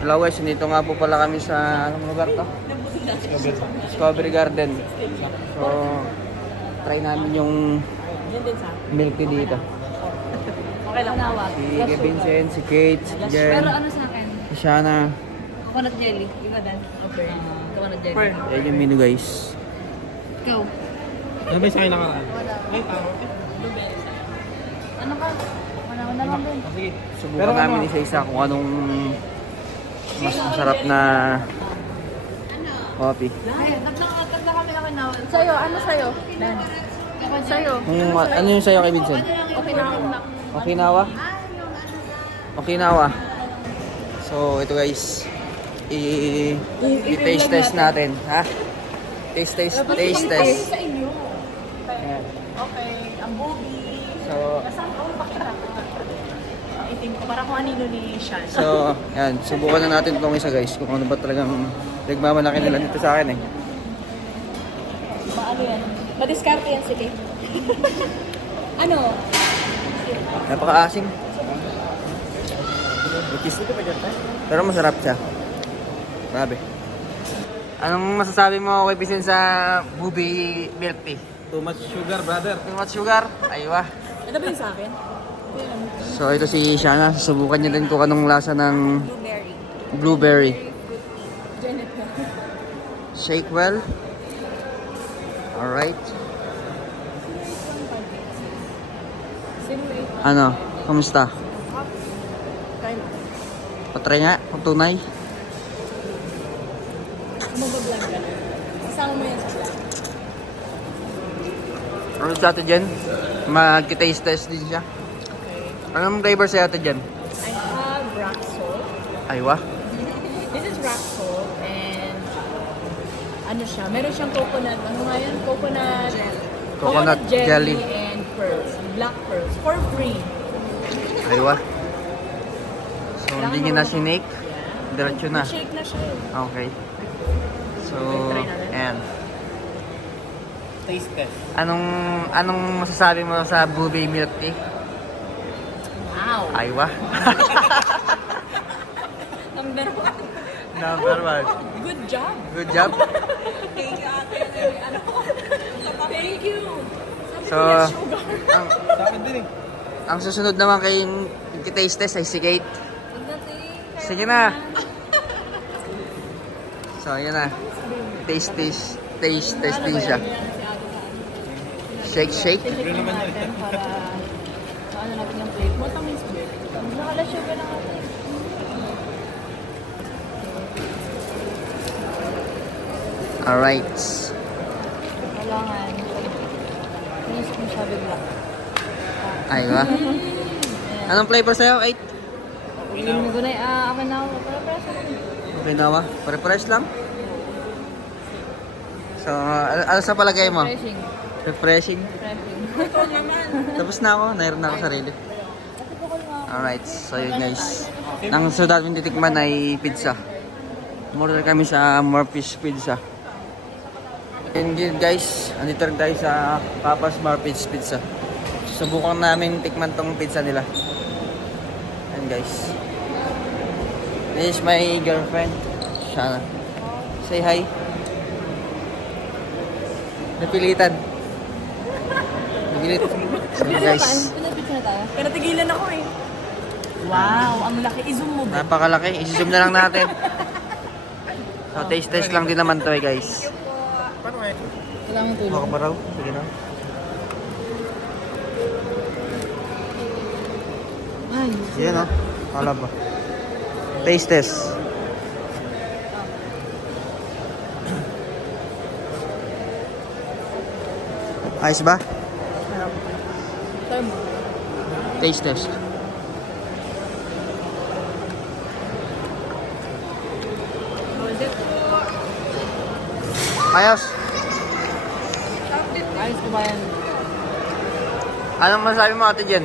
Hello guys, nandito nga po pala kami sa anong lugar to? Discovery Garden. So, try namin yung milk tea dito. Okay lang. Si Vincent, si Kate, si Jen, Pero ano sa akin? si Shana. Coconut jelly. Iba din. Okay. Coconut jelly. Yan yung menu guys. Ikaw. Ano ba yung sa akin nakaraan? Wala. Ay, tama. Ano ka? Wala lang din. Sige. Subukan namin isa-isa kung anong mas masarap na coffee. Ay, nagla kami ako na. Sa'yo, ano sa'yo? Dan. Sa'yo. Kung ano yung sa'yo kay Vincent? Okay na ako. Okinawa? Okinawa. So, ito guys. I-taste test natin. Ha? Taste test. Sa inyo. Ayan. Okay. Ang bubi. So, Kasama ko bakit itim ko. Para kung anino ni Sean. so, yan. Subukan na natin itong isa guys. Kung ano ba talagang nagmamalaki nila dito sa akin eh. Paano yan? Madiskarte yan si Kate. Ano? Napaka-asim. Pero masarap siya. Grabe. Anong masasabi mo kay Vincent sa Bubi Milk Tea? Too much sugar, brother. Too much sugar? Aywa. Ano ba yung sa akin? So ito si Shana. Susubukan niya din kung anong lasa ng Blueberry. blueberry. Janet na. Shake well. Alright. Same way. Ano? Kamusta? Kind. Patry nga kung tunay. Mag-vlog ka na. Kasama mo yan sa vlog. Ano sa atin dyan? Mag-taste test din siya. Anong flavor sa atin dyan? I have rock salt. Aywa. This is rock salt and ano siya, meron siyang coconut, ano nga yan? Coconut jelly. and pearls, black pearls, for free. Aywa. So hindi niya na sinake. Diretso na. Shake na siya eh. Okay. So, Try natin. ayan. Taste test. Anong masasabi mo sa Bubi Milk Tea? Wow! Aywa. Number one. Number one. Good job! Good job. Thank you, ate. Ano? Thank you! So, Sugar. ang, Sa akin din eh. ang susunod naman kay taste test ay si Kate. Pagdating. Sige na. So, ayan na. Taste testing siya. Shake, shake. Pero naman yun. Para ano natin yung plate. Matamis beer. Nakala sugar lang natin. Alright. Kailangan. Inisip mo siya bigla. Aywa. Anong flavor sa'yo, Kate? Hindi mo gunay. Akin na ako. Para sa Okay na ba? Pare-pares lang? So, ano sa palagay mo? refreshing. Refreshing? Refreshing. Ito naman. Tapos na ako, nairon na ako sarili. Alright, so yun guys. Ang sunod namin titikman ay pizza. Murder kami sa Murphy's Pizza. And yun guys, andito rin tayo sa Papa's Murphy's Pizza. Subukan namin tikman tong pizza nila. And guys. This is my girlfriend, Shana. Say hi. Napilitan. Napilitan. So guys. Pinapicture na tayo. Pero tigilan ako eh. Wow, ang laki. I-zoom mo ba? Napakalaki. I-zoom na lang natin. So, taste test lang din naman to eh, guys. Kailangan tulong. Ako ba raw? Sige na. Ay, Yan o. Kala ba? Taste test. Ayos ba? term. Taste test. Ayos. Ayos ko ba yan? Anong masabi mo ate Jen?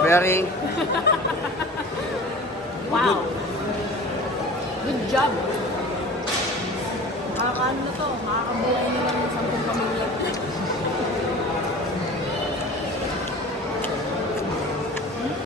Very Wow! Good job! Makakaano na to? Makakabulay na lang ng 10 pamilya.